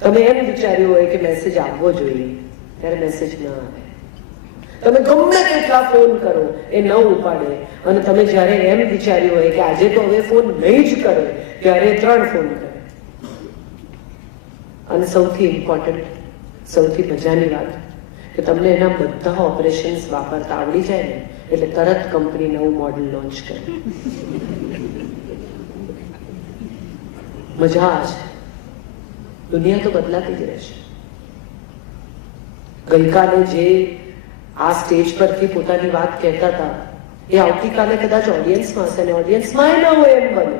તમે એમ વિચાર્યું હોય કે મેસેજ આવવો જોઈએ, ત્યારે મેસેજ ના આવે. તમે ગમે તેટલા ફોન કરો એ ન ઉપાડે, અને તમે જયારે એમ વિચાર્યું હોય કે આજે તો હવે ફોન નહીં જ કરે, ત્યારે 3 ફોન કરે. અને સૌથી ઇમ્પોર્ટન્ટ, સૌથી મજાની વાત કે તમને એના બધા ઓપરેશન્સ વાપરતા આવડી જાય ને એટલે તરત કંપની નવું મોડલ લોન્ચ કરે. મજા છે. દુનિયા તો બદલાતી જ રહેશે. ગઈકાલે જે આ સ્ટેજ પરથી પોતાની વાત કહેતા હતા એ આવતીકાલે કદાચ ઓડિયન્સમાં હશે, અને ઓડિયન્સમાં એ ન હોય એમ બને.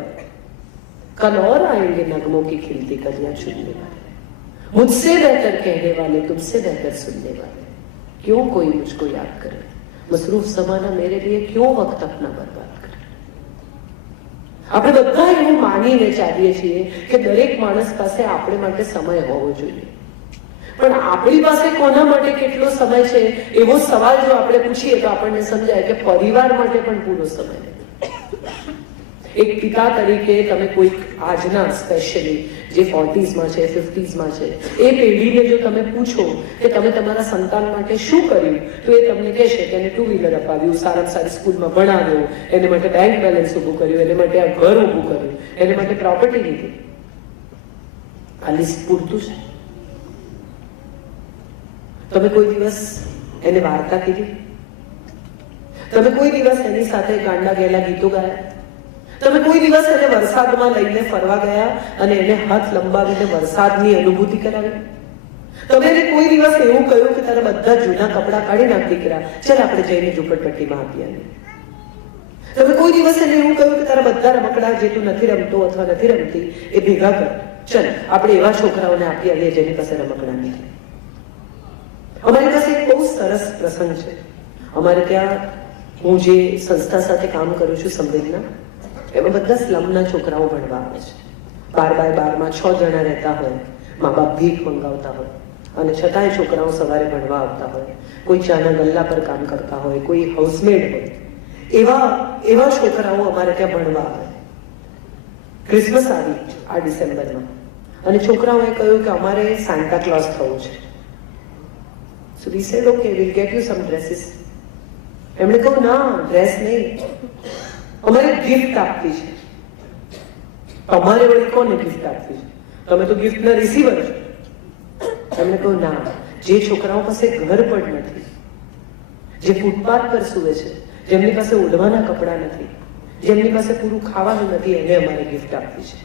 कल और आएंगे नगमों की खिलती कलियां चुनने वाले, मुझसे बेहतर कहने वाले, तुमसे बेहतर सुनने वाले. क्यों कोई मुझको याद करे, मसरूफ जमाना मेरे लिए क्यों वक्त अपना बर्बाद करे. આપણે બધા એવું માનીને ચાલીએ છીએ કે દરેક માણસ પાસે આપણે માટે સમય હોવો જોઈએ, પણ આપણી પાસે કોના માટે કેટલો સમય છે એવો સવાલ જો આપણે પૂછીએ તો આપણને સમજાય કે પરિવાર માટે પણ પૂરો સમય નથી. એક પિતા તરીકે તમે કોઈક આજના સ્પેશિયલી જે 40s છે 50sમાં છે એ પેઢીને જો તમે પૂછો કે તમે તમારા સંતાન માટે શું કર્યું, તો એ તમને કહેશે કે એને 2 વ્હીલર અપાવ્યું, સારામાં સારી સ્કૂલમાં ભણાવ્યો, એને માટે બેંક બેલેન્સ ઊભું કર્યું, એને માટે આ ઘર ઊભું કર્યું, એને માટે પ્રોપર્ટી લીધી. આ લિસ્ટ પૂરતું છે? તમે કોઈ દિવસ એને વાર્તા કીધી? તમે કોઈ દિવસ એની સાથે ગાંડા ગયેલા ગીતો ગાયા? તમે કોઈ દિવસ એને વરસાદમાં લઈને ફરવા ગયા અને એને હાથ લંબાવીને વરસાદની અનુભૂતિ કરાવી? તમે એને કોઈ દિવસ એવું કહ્યું કે તારા બધા જૂના કપડા કાઢી નાખ દીકરા, ચાલ આપણે જઈને ઝૂંપડપટ્ટીમાં આપી આવીએ? તમે કોઈ દિવસ એને એવું કહ્યું કે તારા બધા રમકડા જે તું નથી રમતો અથવા નથી રમતી એ ભેગા કર, ચાલ આપણે એવા છોકરાઓને આપી આવીએ જેની પાસે રમકડા નથી? અમારી પાસે એક બહુ સરસ પ્રસંગ છે. અમારે ત્યાં હું જે સંસ્થા સાથે કામ કરું છું, સંવેદના, એમાં બધા સ્લમના છોકરાઓ ભણવા આવે છે. 12x12માં 6 જણા રહેતા હોય, મા બાપ ભીખ મંગાવતા હોય, અને છતાંય છોકરાઓ સવારે ભણવા આવતા હોય. કોઈ ચાના ગલ્લા પર કામ કરતા હોય, કોઈ હાઉસમેડ હોય. એવા છોકરાઓ અમારે ત્યાં ભણવા આવે. ક્રિસમસ આવી આ ડિસેમ્બરમાં, અને છોકરાઓએ કહ્યું કે અમારે સાન્ટા ક્લોઝ થવું છે. So we said, okay, we'll get you some dresses. એમણે કહ્યું ના, ડ્રેસ નહીં, અમારે ગિફ્ટ આપવી છે. તમારે વળી કોને ગિફ્ટ આપવી છે? તમે તો ગિફ્ટના રિસીવર છો. એમણે કહ્યું ના, જે છોકરાઓ પાસે ઘર પણ નથી, જે ફૂટપાથ પર સૂવે છે, જેમની પાસે ઓઢવાના કપડા નથી, જેમની પાસે પૂરું ખાવાનું નથી, એને અમારે ગિફ્ટ આપવી છે.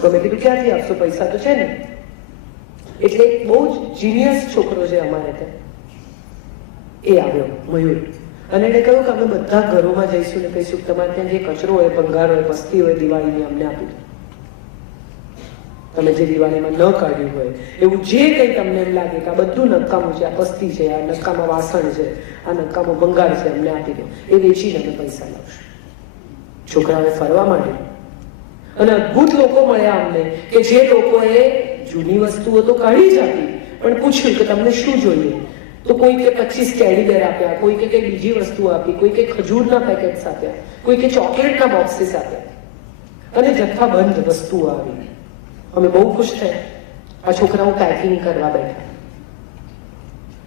તો મેં કીધું ક્યાંથી આપશો? પૈસા તો છે ને. એટલે એક બહુ જ જીનિયસ છોકરો છે અમારે ત્યાં, એ આવ્યો, મયુર, અને એને કહ્યું કે અમે બધા ઘરોમાં જઈશું ને કહીશું તમારે ત્યાં જે કચરો હોય, ભંગાર હોય, પસ્તી હોય, દિવાળીની અમને આપી દો. તમે જે દિવાળીમાં ન કાઢ્યું હોય એવું જે કંઈ તમને એમ લાગે કે આ બધું નકામું છે, આ પસ્તી છે, આ નકામા વાસણ છે, આ નકામો ભંગાર છે, અમને આપી દો. એ વેચીને અમે પૈસા લાવશું. છોકરાઓએ ફરવા માંડ્યું, અને અદભુત લોકો મળ્યા અમને કે જે લોકોએ જૂની વસ્તુઓ તો કાઢી જ આપી, પણ પૂછ્યું કે તમને શું જોઈએ? તો કોઈ કે 25 કેડી બેર આપ્યા, કોઈ કે કઈ બીજી વસ્તુ આપી, કોઈ કે ખજૂરના પેકેટ્સ આપ્યા, કોઈ કે ચોકલેટના બોક્સીસ આપ્યા, અને જથ્થાબંધ વસ્તુઓ આવી. અમે બહુ ખુશ થયા. આ છોકરાઓ પેકિંગ કરવા બેઠા.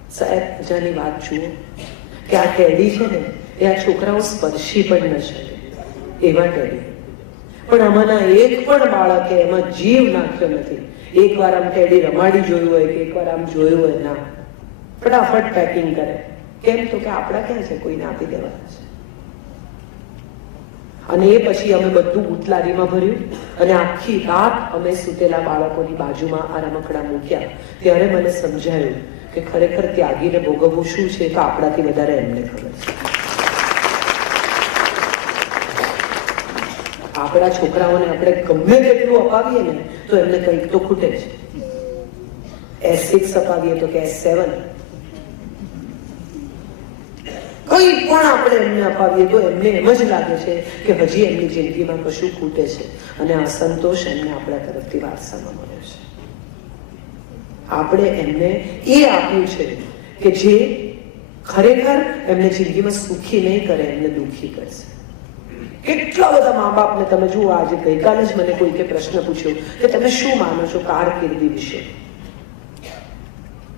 સાહેબ, મજાની વાત જુઓ કે આ ટેડી છે ને એ આ છોકરાઓ સ્પર્શી પણ ન શકે એવા ટેડી, પણ આમાંના એક પણ બાળકે એમાં જીવ નાખ્યો નથી. એકવાર આમ ટેડી રમાડી જોયું હોય કે એકવાર આમ જોયું હોય, ના, ફટાફટ પેકિંગ કરે. કેમ? તો કે આપણા ક્યાં છે, કોઈને આપી દેવાના છે. અને એ પછી અમે બધું ઉતલારીમાં ભર્યું, અને આખી રાત અમે સૂતેલા બાળકોની બાજુમાં આ રમકડા મૂક્યા. ત્યારે મને સમજાયું કે ખરેખર ત્યાગીને ભોગવવું શું છે તો આપણાથી વધારે એમને ખબર છે. આપણા છોકરાઓને આપણે ગમે તેટલું અપાવીએ ને તો એમને કંઈક તો ખૂટે છે. S6 અપાવીએ તો કે S7, કંઈ પણ આપણે એમને અપાવીએ તો એમને એમ જ લાગે છે કે હજી એમની જિંદગીમાં કશું ખૂટે છે, અને અસંતોષ એમને આપણા તરફથી વારસામાં મળ્યો છે. આપણે એમને એ આપ્યું છે કે જે ખરેખર એમને જિંદગીમાં સુખી નહીં કરે, એમને દુઃખી કરશે. કેટલા બધા મા બાપને તમે જુઓ, આજે ગઈકાલે જ મને કોઈકે પ્રશ્ન પૂછ્યો કે તમે શું માનો છો કારકિર્દી વિશે,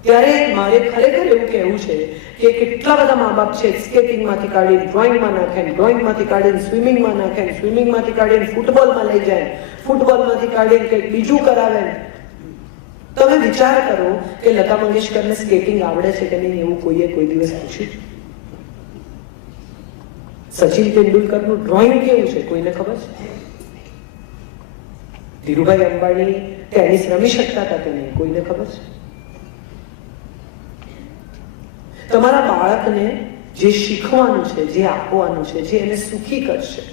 ત્યારે મારે ખરેખર એવું કહેવું છે કે કેટલા બધા મા બાપ છે સ્કેટિંગમાંથી કાઢીને ડ્રોઈંગમાં નાખે, ડ્રોઈંગમાંથી કાઢીને સ્વિમિંગમાં નાખે, સ્વિમિંગમાંથી કાઢીને ફૂટબોલમાં લઈ જાય, ફૂટબોલમાંથી કાઢીને કંઈક બીજું કરાવે. તમે વિચાર કરો કે લતા મંગેશકરને સ્કેટિંગ આવડે છે કે નહીં એવું કોઈએ કોઈ દિવસ પૂછ્યું? સચિન તેંડુલકરનું ડ્રોઈંગ કેવું છે કોઈને ખબર છે? ધીરુભાઈ અંબાણી ટેનિસ રમી શકતા હતા કે નહીં કોઈને ખબર છે? તમારા બાળકને જે શીખવાનું છે, જે આપવાનું છે, જે એને સુખી કરશે,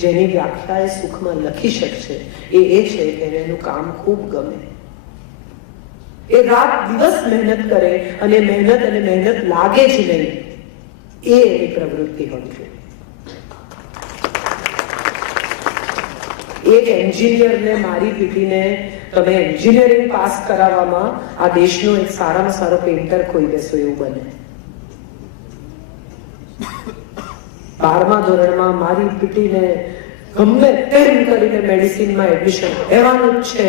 જેની વ્યાખ્યા એ સુખમાં લખી શકશે, એ છે કે એનું કામ ખૂબ ગમે, એ રાત દિવસ મહેનત કરે અને મહેનત લાગે જ નહીં, એ એની પ્રવૃત્તિ હોવી જોઈએ. એક એન્જિનિયરને મારી પીટીને તમે એન્જિનિયરિંગ પાસ કરાવવામાં આ દેશનો એક સારામાં સારો પેઇન્ટર ખોઈ દેશો એવું બને. 12મા ધોરણમાં મારી પીટીને ગમે તેમ કરીને મેડિસિનમાં એડમિશન લેવાનું જ છે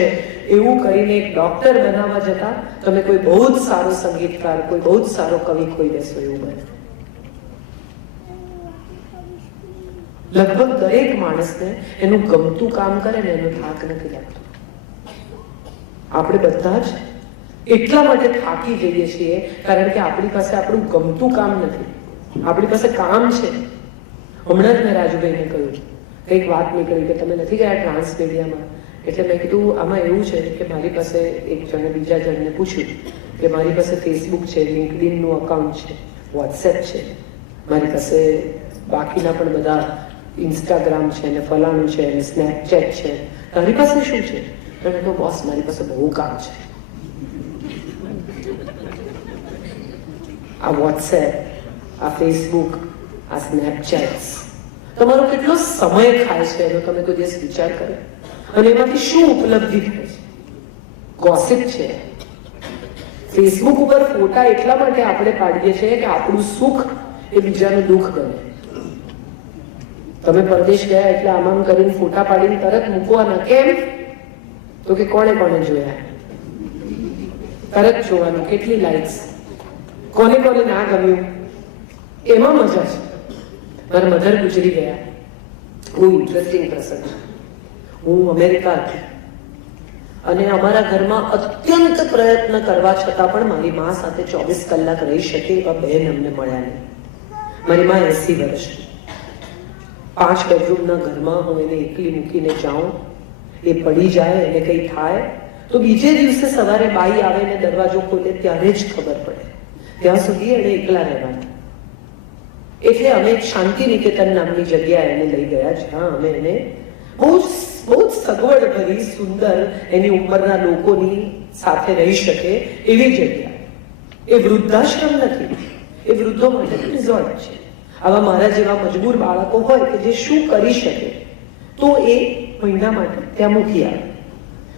એવું કરીને એક ડોક્ટર બનાવવા જતા તમે કોઈ બહુ જ સારો સંગીતકાર, કોઈ બહુ જ સારો કવિ ખોઈ દેશો એવું બને. લગભગ દરેક માણસને એનું ગમતું કામ કરે ને એનો થાક નથી લાગતો. આપણે બધા જ એટલા માટે થાકી જઈએ છીએ કારણ કે આપણી પાસે આપણું ગમતું કામ નથી. આપણી પાસે કામ છે. હમણાં જ મેં રાજુભાઈને કહ્યું, કંઈક વાત નીકળી કે તમે નથી ગયા ટ્રાન્સ મીડિયામાં, એટલે મેં કીધું આમાં એવું છે કે મારી પાસે એક જણે બીજા જણને પૂછ્યું કે મારી પાસે ફેસબુક છે, લિંકડિનનું અકાઉન્ટ છે, વોટ્સએપ છે, મારી પાસે બાકીના પણ બધા ઇન્સ્ટાગ્રામ છે ને ફલાણું છે ને સ્નેપચેટ છે, તારી પાસે શું છે? અને તો બોસ મારી પાસે બહુ કામ છે. આ વોટ્સએપ, આ ફેસબુક, આ સ્નેપચેટ તમારો કેટલો સમય ખાય છે એનો તમે કોઈ દિવસ વિચાર કરો? અને એમાંથી શું ઉપલબ્ધિ થાય છે? ગોસિપ છે. ફેસબુક ઉપર ફોટા એટલા માટે આપણે પાડીએ છીએ કે આપણું સુખ એ બીજાનું દુઃખ ગમે. તમે પરદેશ ગયા એટલે આમ કરીને ફોટા પાડીને તરત મૂકવાના. કેમ? તો કે કોણે કોણે જોયા, તરત જોવાનું, કેટલી લાઈક્સ, કોને કોને ના ગમ્યું, એમાં મજા છે. મારા મધર ગુજરી ગયા, બહુ ઇન્ટરેસ્ટિંગ પ્રસંગ. હું અમેરિકા હતી અને અમારા ઘરમાં અત્યંત પ્રયત્ન કરવા છતાં પણ મારી મા સાથે 24 કલાક રહી શકે એવા બહેન અમને મળ્યા નહીં. મારી મા 80 વર્ષની, 5 બેડરૂમના ઘરમાં હું એને એકલી મૂકીને જાઉં, એ પડી જાય, એને કંઈ થાય તો બીજે દિવસે સવારે બાઈ આવે ને દરવાજો ખોલે ત્યારે જ ખબર પડે. ત્યાં સુધી એને એકલા રહેવાનું. એટલે અમે શાંતિ નિકેતન નામની જગ્યા એને લઈ ગયા, જ્યાં અમે એને બહુ જ સગવડ ભરી, સુંદર, એની ઉંમરના લોકોની સાથે રહી શકે એવી જગ્યા. એ વૃદ્ધાશ્રમ નથી, એ વૃદ્ધો માટે રિઝોર્ટ છે. આવા મારા જેવા મજબૂર બાળકો હોય કે જે શું કરી શકે તો એ મહિના માટે ત્યાં મૂકી આવે.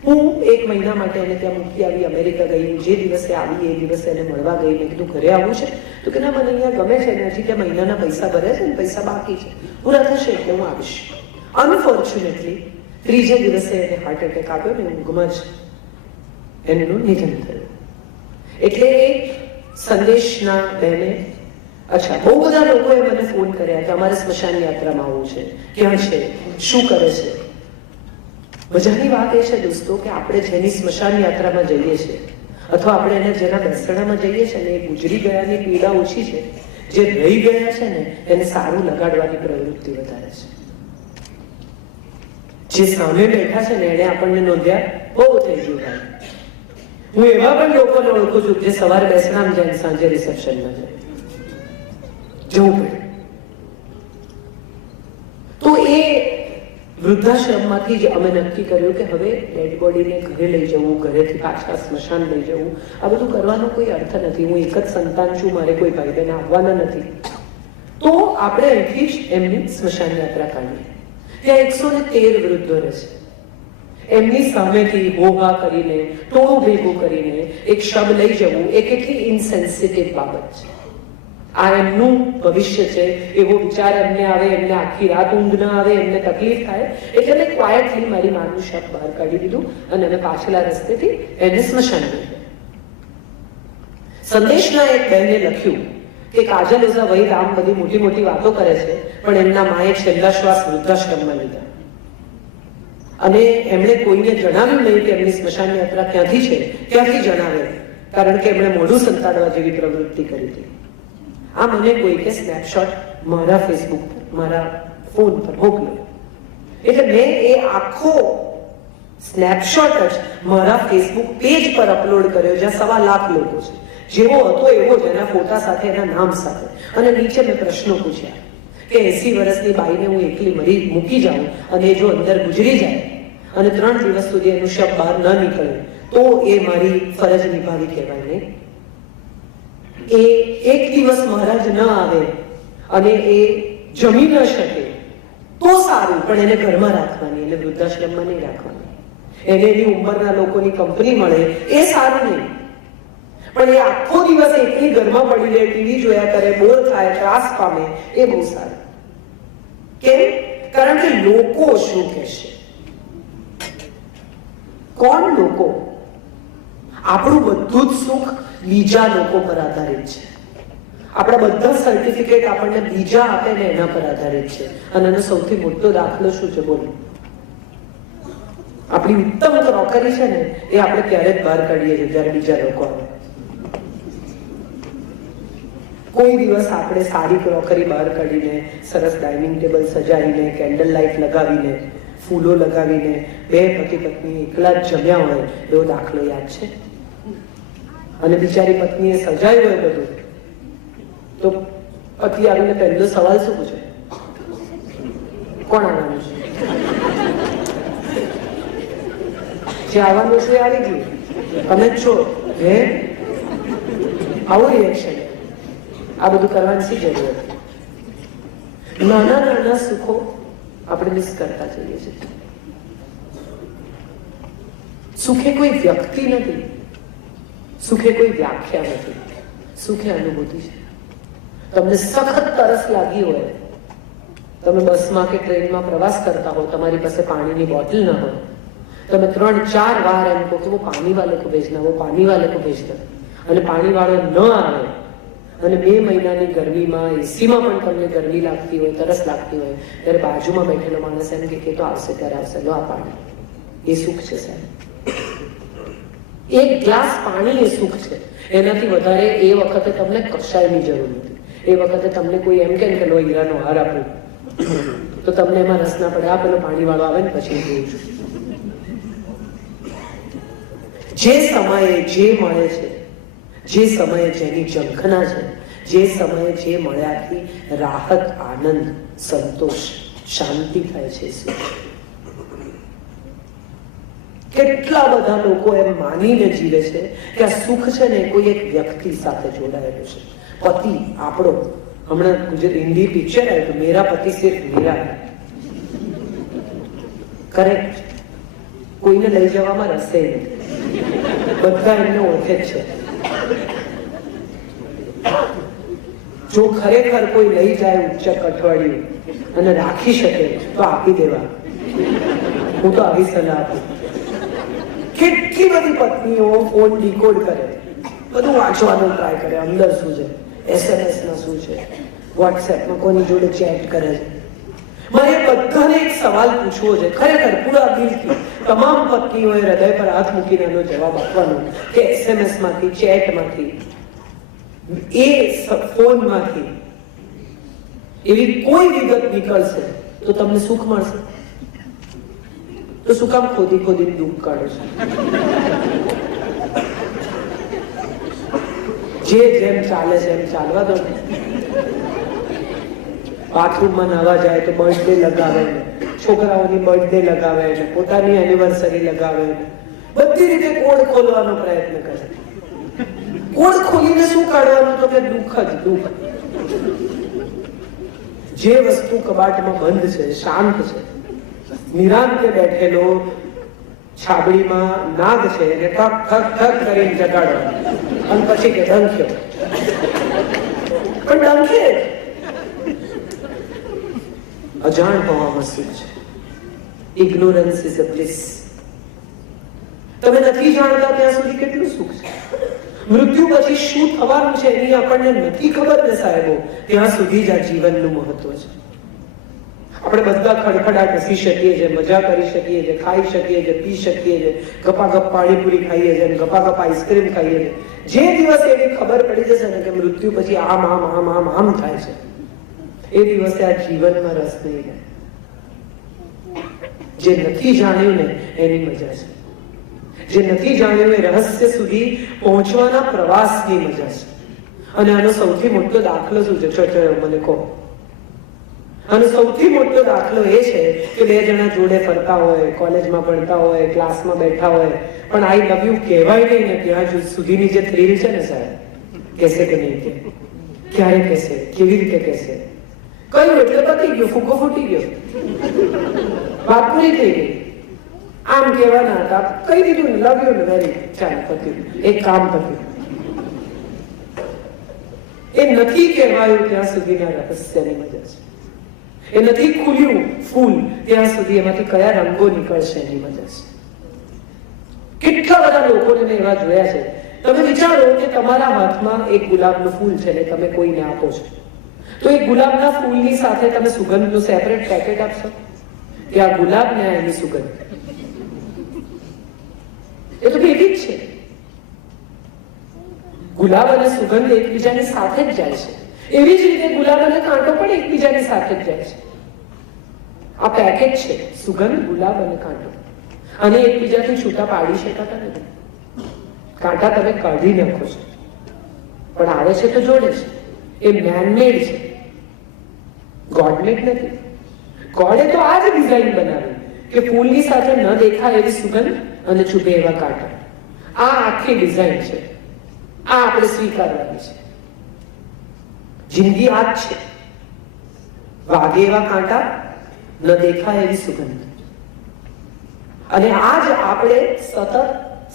હું 1 મહિના માટે એને ત્યાં મૂકી આવી, અમેરિકા ગઈ. જે દિવસે આવી એ દિવસે એને મળવા ગઈ. મેં કીધું ઘરે આવવું છે? તો કે ના, મને અહીંયા ગમે છે ને, હજી ત્યાં મહિનાના પૈસા ભર્યા છે ને, પૈસા બાકી છે, પૂરા થશે એટલે હું આવીશ. અનફોર્ચ્યુનેટલી 3જે દિવસે એને હાર્ટ એટેક આવ્યો ને ઊંઘમાં જ એનું નિધન થયું. એટલે સંદેશના બહેને, અચ્છા, બહુ બધા લોકોએ મને ફોન કર્યા કે અમારે સ્મશાન યાત્રામાં આવવું છે, ક્યાં છે, શું કરે છે. મજાની વાત એ છે દોસ્તો કે આપણે જેની સ્મશાન યાત્રામાં જઈએ છીએ અથવા આપણે એને જેના બેસણામાં જઈએ છીએ ને, એ ગુજરી ગયાની પીડા ઓછી છે, જે રહી ગયા છે ને એને સારું લગાડવાની પ્રવૃત્તિ વધારે છે. જે સામે બેઠા છે ને એને આપણને નોંધ્યા બહુ થઈ ગયું ભાઈ. હું એવા પણ લોકોને ઓળખું છું જે સવારે બેસણામાં જાય, સાંજે રિસેપ્શનમાં જાય, જવું પડે. તો એ વૃદ્ધાશ્રમમાંથી જ અમે નક્કી કર્યું કે હવે ડેડ બોડીને ઘરે લઈ જવું, ઘરેથી પાછા સ્મશાન લઈ જવું, આ બધું કરવાનો કોઈ અર્થ નથી. હું એક જ સંતાન છું, મારે કોઈ ભાઈ બહેન આવવાના નથી. તો આપણે અહીંથી જ એમની સ્મશાન યાત્રા કાઢીએ. ત્યાં 113 વૃદ્ધો રહે છે. એમની સામેથી હોહા કરીને, ટોળું ભેગું કરીને એક શબ લઈ જવું એ કેટલી ઇનસેન્સિટિવ બાબત છે. આ એમનું ભવિષ્ય છે એવો વિચાર એમને આવે, એમને આખી રાત ઊંઘ ન આવે, એમને તકલીફ થાય. એટલે મેં ક્વાયટલી મારી માનું શબ બહાર કાઢી દીધું અને અમે પાછલા રસ્તેથી એને સ્મશાન લઈ ગયા. સંદેશના એક બહેને લખ્યું કે કાજલ ઓઝા વહી રામ બધી મોટી મોટી વાતો કરે છે, પણ એમના માએ છેલ્લા શ્વાસ વૃદ્ધાશ્રમમાં લીધા અને એમણે કોઈને જણાવ્યું નહીં કે એમની સ્મશાન યાત્રા ક્યાંથી છે. ક્યાંથી જણાવે? કારણ કે એમણે મોઢું સંતાડવા જેવી પ્રવૃત્તિ કરી હતી. આ મને કોઈકે સ્નેપશોટ મારા ફેસબુક પર, મારા ફોન પર મોકલ્યો. એટલે મેં એ આખો સ્નેપશોટ જ મારા ફેસબુક પેજ પર અપલોડ કર્યો, જ્યાં 1.25 લાખ લોકો છે. જેવો હતો એવો જ, એના ફોટા સાથે, એના નામ સાથે. અને નીચે મેં પ્રશ્નો પૂછ્યા કે 80 વર્ષની બાઈને હું એકલી મૂકી જાઉં અને જો અંદર ગુજરી જાય અને 3 દિવસ સુધી એનું શબ બહાર ન નીકળે તો એ મારી ફરજ નિભાવી કહેવાય નહીં? એ એક દિવસ મહારાજ ન આવે અને એ જમી ન શકે તો સારું, પણ એને ઘરમાં રાખવાની, એને વૃદ્ધાશ્રમમાં નહીં રાખવાની. એને એની ઉંમરના લોકોની કંપની મળે એ સારું નહીં, પણ એ આખો દિવસ એકલી ઘરમાં પડી રહે, ટીવી જોયા કરે, બોર થાય, ત્રાસ પામે, એ બહુ સારું. કેમ? કારણ કે લોકો શું કહેશે? કોણ લોકો? આપણું બધું જ સુખ બીજા લોકો પર આધારિત છે. આપણા બધા સર્ટિફિકેટ આપણને બીજા આપે ને એના પર આધારિત છે. અને એનો સૌથી મોટો દાખલો શું છે? બોલો. આપણી ઉત્તમ ક્રોકરી છે ને એ આપણે ત્યારે જ બહાર કાઢીએ છીએ જ્યારે બીજા લોકો આવે. કોઈ દિવસ આપણે સારી ક્રોકરી બહાર કાઢીને, સરસ ડાઇનિંગ ટેબલ સજાવીને, કેન્ડલ લાઇટ લગાવીને, ફૂલો લગાવીને 2 પતિ પત્ની એકલા જ જમ્યા હોય એવો દાખલો યાદ છે? અને બિચારી પત્નીએ સજાયું હોય બધું, તો પતિ આવીને પહેલો સવાલ શું પૂછે? કોણ આવવાનું છે? જે આવવાનું છે આવી ગયું, તમે જ છો. હે, આવું રિએક્શન. આ બધું કરવાની શી જરૂર હતી? નાના નાના સુખો આપણે મિસ કરતા જઈએ છીએ. સુખે કોઈ વ્યક્તિ નથી, સુખે કોઈ વ્યાખ્યા નથી, સુખે અનુભૂતિ છે. તમને સખત તરસ લાગી હોય, તમે બસમાં કે ટ્રેનમાં પ્રવાસ કરતા હો, તમારી પાસે પાણીની બોટલ ન હોય, તમે 3-4 વાર એમ કહો કે वो पानी वाले को भेजना, वो पानी वाले को भेजना, અને પાણી વાળો ન આવે અને 2 મહિનાની ગરમીમાં એસીમાં પણ તમને ગરમી લાગતી હોય, તરસ લાગતી હોય, ત્યારે બાજુમાં બેઠેલો માણસ એમ કે તો આવશે ત્યારે આવશે, લો આ પાણી. એ સુખ છે સાહેબ. એક ગ્લાસ પાણી એ સુખ છે. એનાથી વધારે એ વખતે તમને કશાયની જરૂર નથી. એ વખતે તમને કોઈ એમ કે લો હીરાનો હાર આપું તો તમને એમાં રસ ના પડે. આ પેલો પાણી વાળો આવે ને પછી જોઉં છું. જે સમયે જે મળે છે, જે સમયે જેની ઝંખના છે, જે સમયે જે મળ્યાથી રાહત, આનંદ, સંતોષ, શાંતિ થાય છે. કેટલા બધા લોકો એમ માનીને જીવે છે કે આ સુખ છે ને કોઈ એક વ્યક્તિ સાથે જોડાયેલું છે. પતિ આપણો, હમણાં હિન્દી પિક્ચર આવ્યું તો મેરા પતિ સિર્ફ મેરા. કરેક્ટ. કોઈને લઈ જવામાં રસે નથી, બધા એમને ઓળખે જ છે. જો ખરેખર કોઈ લઈ જાય ઉચ્ચક અઠવાડિયું અને રાખી શકે તો આપી દેવા. હું તો આવી સલાહ આપું. કેટલી બધી પત્નીઓ ફોન ડીકોડ કરે, બધું વાંચવાનો ટ્રાય કરે, અંદર શું છે, SMS માં શું છે, WhatsAppમાં કોની જોડે ચેટ કરે છે. મારે બધાને એક સવાલ પૂછવો છે, ખરેખર પૂરા દિલથી. તમામ પત્નીઓએ હૃદય પર હાથ મૂકીને એનો જવાબ આપવાનો કે SMS માંથી, ચેટમાંથી, એ ફોનમાંથી એવી કોઈ વિગત નીકળશે તો તમને સુખ મળશે. તો શું કામ ખોદી ખોદીને દુઃખ કાઢો છો? જે જેમ ચાલે છે એમ ચાલવા દો. બાથરૂમમાં નાવા જાય તો બર્થડે લગાવે, છોકરાઓની બર્થડે લગાવે, પોતાની એનિવર્સરી લગાવે, બધી રીતે કોડ ખોલવાનો પ્રયત્ન કરે. કોડ ખોલીને શું કાઢવાનું? તો કે દુઃખ જ દુઃખ. જે વસ્તુ કબાટમાં બંધ છે, શાંત છે, નિરાંતે બેઠેલો છાબડીમાં નાગ છે એને ઠક ઠક ઠક કરીને જગાડો અને પછી કે ધંખ્યો. પણ ડંખે અજાણ હોવામાં સુખ છે. Ignorance is a bliss. તમે નથી જાણતા ત્યાં સુધી કેટલું સુખ છે. મૃત્યુ પછી શું થવાનું છે એની આપણને નથી ખબર ને સાહેબો, ત્યાં સુધી જ આ જીવનનું મહત્વ છે. આપણે બધા ખડખડાટ હસી શકીએ છીએ, મજા કરી શકીએ છીએ, ખાઈ શકીએ છીએ, પી શકીએ છીએ, ગપાગપ પાણીપુરી ખાઈએ છીએ, ગપાગપ આઈસ્ક્રીમ ખાઈએ છીએ. જે દિવસે એની ખબર પડી જશે ને કે મૃત્યુ પછી આમ આમ આમ આમ આમ થાય છે, એ દિવસે આ જીવનમાં રસ નહીં રહે. જે નથી જાણ્યું ને એની મજા છે. જે નથી જાણ્યું એ રહસ્ય સુધી પહોંચવાના પ્રવાસની મજા છે. અને આનો સૌથી મોટો દાખલો શું છે? મને કહો. અને સૌથી મોટો દાખલો એ છે કે બે જણા જોડે ફરતા હોય, કોલેજમાં ભણતા હોય, ક્લાસમાં બેઠા હોય, પણ આઈ લવ યુ કહેવાય નહીં ને ત્યાં સુધીની જે થ્રિલ છે ને સાહેબ, કહેશે કે નહીં કે, ક્યારે કહેશે, કેવી રીતે કહેશે, કયું એટલે પતી ગયું, ફૂકો ફૂટી ગયો, વાત પૂરી થઈ ગઈ. આમ કહેવાના હતા, કહી દીધું ને, લવ યુ ને, વેરી ચાલ પત્યું, એક કામ પત્યું. એ નથી કહેવાયું ત્યાં સુધીના રહસ્યની મજા છે. એ નથી ખુલ્યું ફૂલ ત્યાં સુધી એમાંથી કયા રંગો નીકળશે એની મજા છે. કેટલા બધા લોકોને મેં એવા જોયા છે. તમે વિચારો કે તમારા હાથમાં એક ગુલાબનું ફૂલ છે ને તમે કોઈને આપો છો, તો એ ગુલાબના ફૂલની સાથે તમે સુગંધનું સેપરેટ પેકેટ આપશો કે આ ગુલાબ ને એની સુગંધ? એ તો ભેગી જ છે. ગુલાબ અને સુગંધ એકબીજાની સાથે જ જાય છે. એવી જ રીતે ગુલાબ અને કાંટો પણ એકબીજાની સાથે જ જાય છે. આ પેકેજ છે, સુગંધ, ગુલાબ અને કાંટો. અને એકબીજાથી છૂટા પાડી શકાતા નથી. કાંટા તમે કાઢી નાખો છો, પણ આવે છે તો જોડે છે. એ મેનમેડ છે, ગોડમેડ નથી. ગોડે તો આ જ ડિઝાઇન બનાવી કે ફૂલની સાથે ન દેખાય એવી સુગંધ અને છૂટે એવા કાંટા. આ આખી ડિઝાઇન છે. આ આપણે સ્વીકારવાની છે. જિંદગી આ જ છે. વાગે એવા કાંટા, ન દેખાય એવી સુગંધ. અને આ જ આપણે સતત,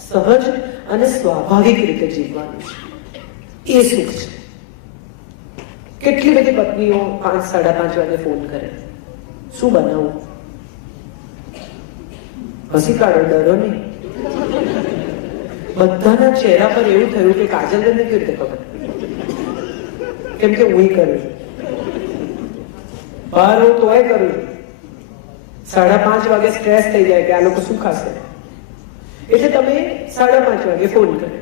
સહજ અને સ્વાભાવિક રીતે જીવવાનું છે. એ સુખ છે. કેટલી બધી પત્નીઓ 5-5:30 વાગે ફોન કરે, શું બનાવું? હસી કાઢો, ડરો નહીં. બધાના ચહેરા પર એવું થયું કે કાજલને કેવી રીતે ખબર? કેમ કે હું કરું છું, બહાર હું તોય કરું છું. 5:30 વાગે સ્ટ્રેસ થઈ જાય કે આ લોકો શું ખાશે, એટલે તમે 5:30 વાગે ફોન કર્યો.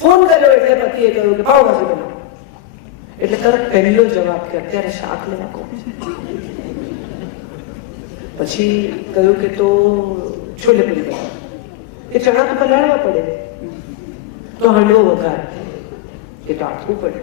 ફોન કર્યો એટલે પતિએ કહ્યું કે પાવભાજી બનાવો. એટલે તરત પહેલો જવાબ કે અત્યારે શાક લેવા કહું. પછી કહ્યું કે તો છોલે પૂરી બનાવો. એ ચણા તો પલાળવા પડે, તો હાંડવો વઘાર, એ તો આખવું પડે.